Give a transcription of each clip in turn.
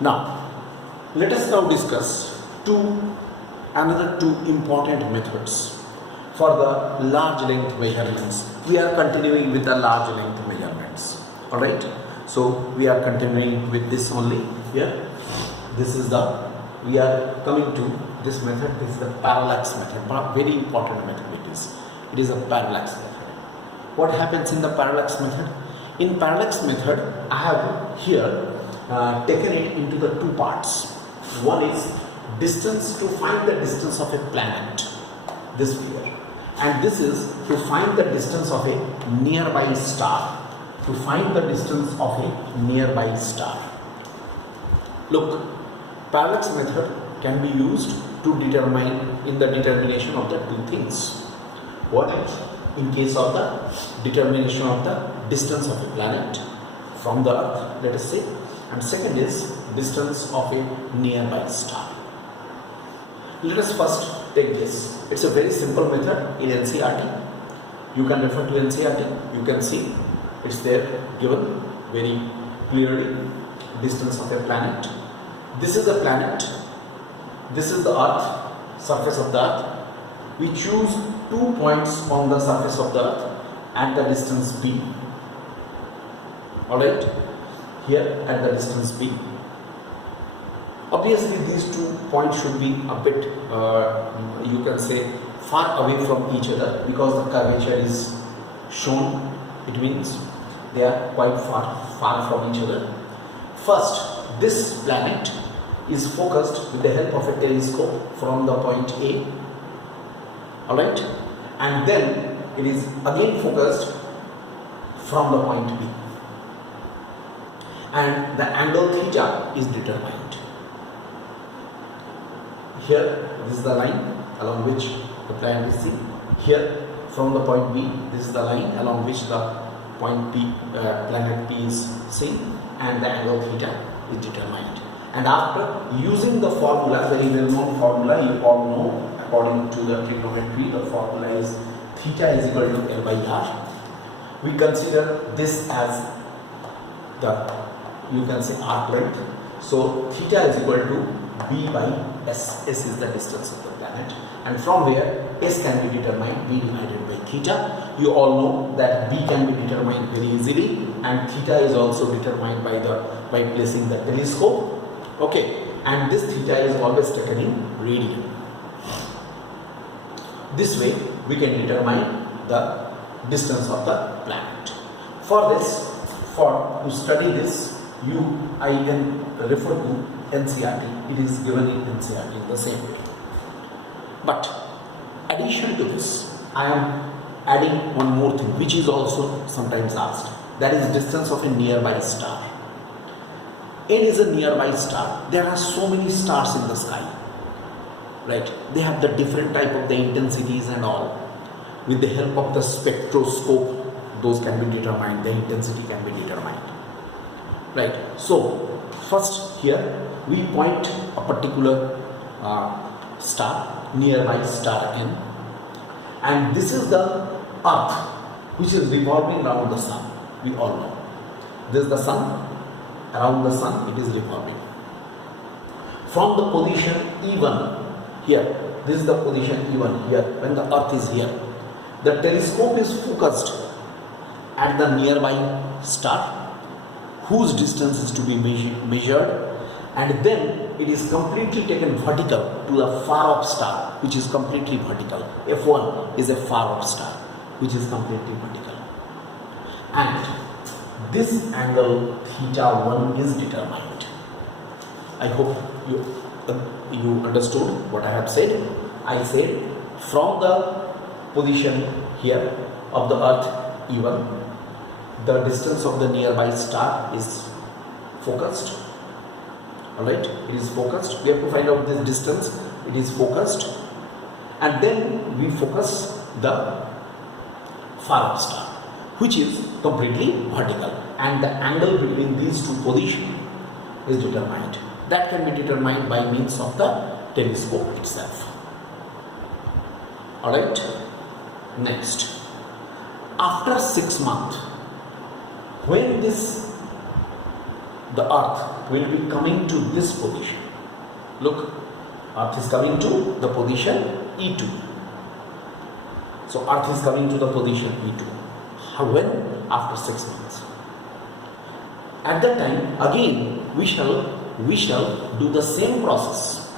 Now, let us now discuss another two important methods for the large length measurements. We are continuing with the large length measurements. Alright, so we are continuing with this only here. We are coming to this method. This is the parallax method, but very important method it is. It is a parallax method. What happens in the parallax method? In parallax method, I have here taken it into the two parts. One is distance, to find the distance of a planet, this figure, and this is to find the distance of a nearby star. To find the distance of a nearby star. Look, parallax method can be used to determine in the determination of the two things. One is in case of the determination of the distance of a planet from the Earth, let us say, and second is distance of a nearby star. Let us first take this. It's a very simple method in NCERT. You can refer to NCERT. You can see it's there given very clearly. Distance of a planet. This is the planet. This is the Earth, surface of the Earth. We choose 2 points on the surface of the Earth at the distance b. Alright, here at the distance b. Obviously, these 2 points should be a bit, you can say, far away from each other because the curvature is shown. It means they are quite far from each other. First, this planet is focused with the help of a telescope from the point A. Alright, and then it is again focused from the point B, and the angle theta is determined. Here, this is the line along which the planet is seen. Here, from the point B, this is the line along which the point P, planet P is seen, and the angle theta is determined. And after using the formula, very well known formula, you all know, according to the trigonometry, the formula is theta is equal to L by R. We consider this as the, you can say, arc length. So theta is equal to B by S. S is the distance of the planet, and from where S can be determined, B divided by theta. You all know that B can be determined very easily, and theta is also determined by placing the telescope. Okay, and this theta is always taken in radian. This way we can determine the distance of the planet. For to study this, I can refer to NCERT. It is given in NCERT in the same way. But addition to this, I am adding one more thing, which is also sometimes asked. That is distance of a nearby star. N is a nearby star. There are so many stars in the sky. Right? They have the different type of the intensities and all. With the help of the spectroscope, those can be determined. The intensity can be determined. Right? So, first here we point a particular star, nearby star N, and this is the Earth, which is revolving around the Sun. We all know. This is the Sun. Around the Sun, it is revolving. From the position E1 here, this is the position E1 here, when the Earth is here, the telescope is focused at the nearby star, whose distance is to be measured, and then it is completely taken vertical to a far off star, which is completely vertical. F1 is a far off star, which is completely vertical. And this angle theta 1 is determined. I hope you understood what I have said. I said from the position here of the Earth E1, the distance of the nearby star is focused. Alright, it is focused. We have to find out this distance. It is focused, and then we focus the far off star, which is completely vertical, and the angle between these two positions is determined. That can be determined by means of the telescope itself. Alright, next, after 6 months, when this the Earth will be coming to this position. Look, Earth is coming to the position E2. So Earth is coming to the position E2. When? After 6 months. At that time, again, we shall do the same process.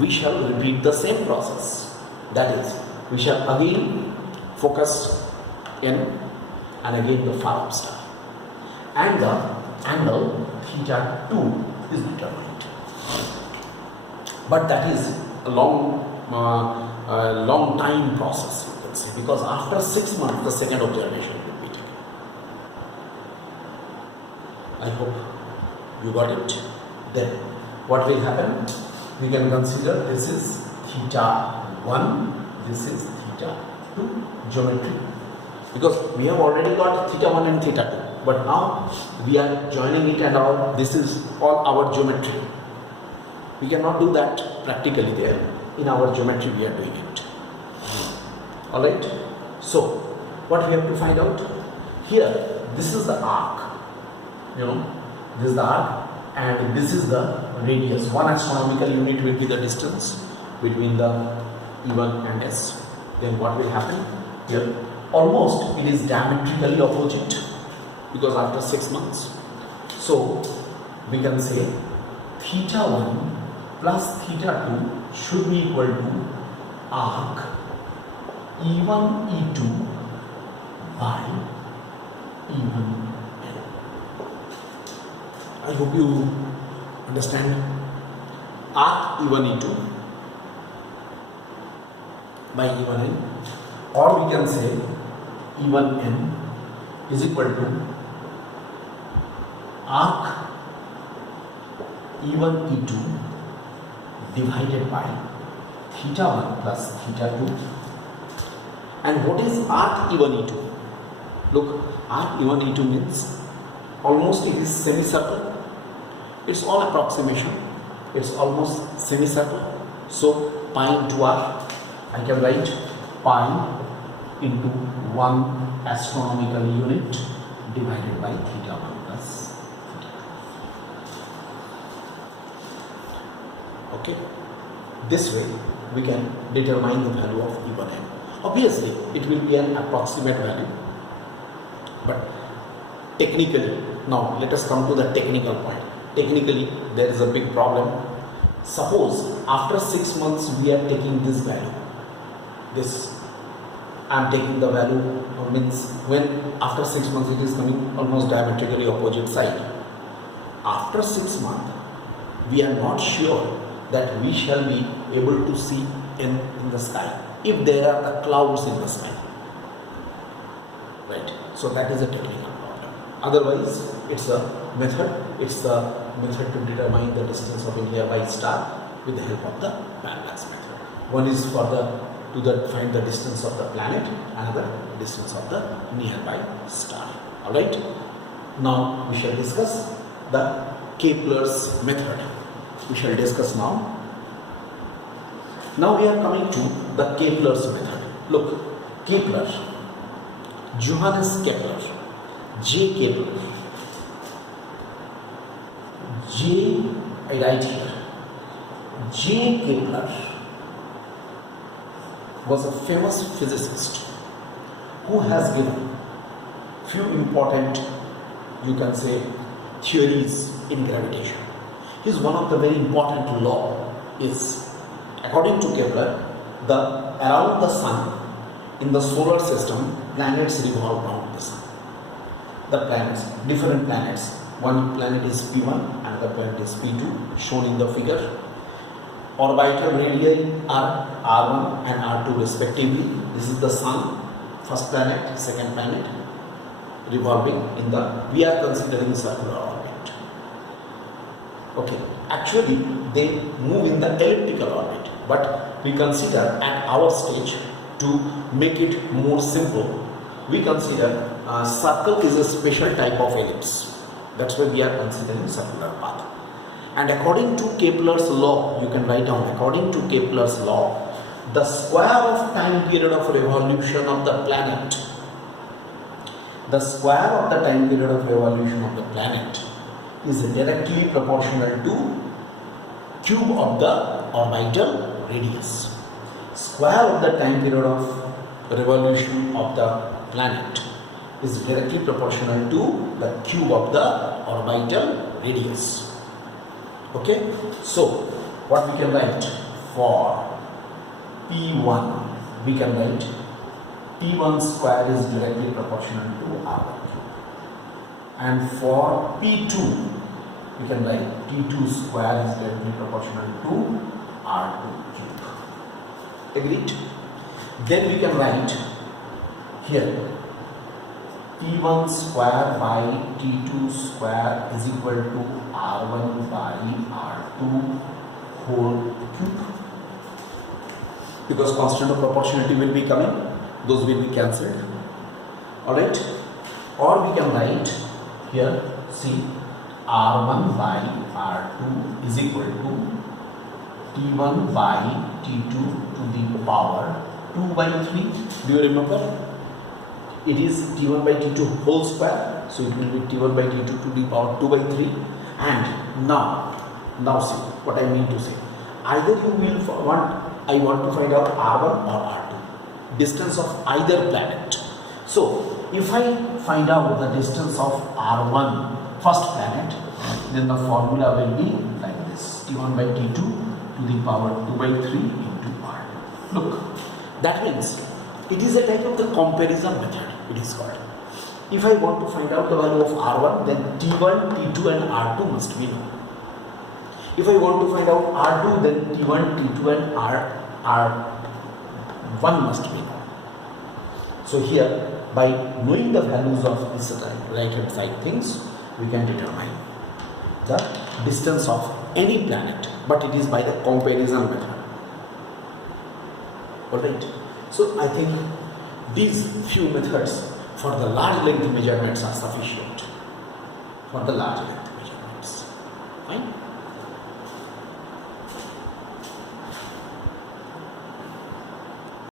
We shall repeat the same process. That is, we shall again focus in and again the far up star. And the angle theta 2 is determined. But that is a long time process, you can say, because after 6 months the second observation will be taken. I hope you got it. Then what will happen? We can consider this is theta 1, this is theta 2 geometry, because we have already got theta 1 and theta 2, but now we are joining it and all. This is all our geometry. We cannot do that practically there. In our geometry we are doing it. Alright. So what we have to find out? Here, this is the arc. This is the arc and this is the radius. One astronomical unit will be the distance between the E1 and S. Then what will happen? Here, almost it is diametrically opposite, because after 6 months. So we can say theta 1 plus theta 2 should be equal to arc E1 E2 by E1 N. I hope you understand. Arc E1 E2 by E1 N, or we can say E1 N is equal to arc E1 E2 divided by theta 1 plus theta 2. And what is arc E1 E2? Look, arc E1 E2 means almost it is semicircle. It's all approximation. It's almost semicircle. So pi into r, I can write pi into 1 astronomical unit divided by theta 1 plus theta 2. Okay. This way we can determine the value of E1N. Obviously, it will be an approximate value, but technically, now let us come to the technical point. Technically, there is a big problem. Suppose after 6 months we are taking this value. This I am taking the value, means when after 6 months it is coming almost diametrically opposite side. After 6 months, we are not sure that we shall be able to see in the sky if there are the clouds in the sky, right? So that is a technical problem. Otherwise, it's a method. It's the method to determine the distance of a nearby star with the help of the parallax method. One is for find the distance of the planet, another distance of the nearby star. All right. Now we shall discuss the Kepler's method. We shall discuss now. Now we are coming to the Kepler's method. Look, Kepler, Johannes Kepler, J. Kepler, J. I write here. J. Kepler was a famous physicist who has given few important, you can say, theories in gravitation. His one of the very important law is, according to Kepler, around the sun in the solar system, planets revolve around the sun. The planets, different planets. One planet is P1, another planet is P2, shown in the figure. Orbital radii are R1 and R2 respectively. This is the sun, first planet, second planet, revolving in we are considering circular orbit. Okay, actually they move in the elliptical orbit, but we consider at our stage, to make it more simple, we consider circle is a special type of ellipse. That's why we are considering circular path. And according to Kepler's law, you can write down, according to Kepler's law, the square of time period of revolution of the planet, the square of the time period of revolution of the planet is directly proportional to cube of the orbital radius. Square of the time period of revolution of the planet is directly proportional to the cube of the orbital radius. Okay, so what we can write for P1, we can write P1 square is directly proportional to R1 cube, and for P2 we can write P2 square is directly proportional to R2 cube. Agreed? Then we can write here T1 square by T2 square is equal to R1 by R2 whole cube, because constant of proportionality will be coming, those will be cancelled. Alright, or we can write here, see, R1 by R2 is equal to T1 by T2 to the power 2 by 3. Do you remember? It is T1 by T2 whole square, so it will be T1 by T2 to the power 2 by 3. And now see what I mean to say. Either you will I want to find out R1 or R2, distance of either planet. So if I find out the distance of R1, first planet, then the formula will be like this: T1 by T2 to the power 2 by 3 into R2. Look, that means it is a type of the comparison method, it is called. If I want to find out the value of R1, then T1, T2 and R2 must be known. If I want to find out R2, then T1, T2 and R1 must be known. So here, by knowing the values of this right hand side things, we can determine the distance of any planet, but it is by the comparison method. Alright. So I think these few methods for the large length measurements are sufficient. For the large length measurements. Fine.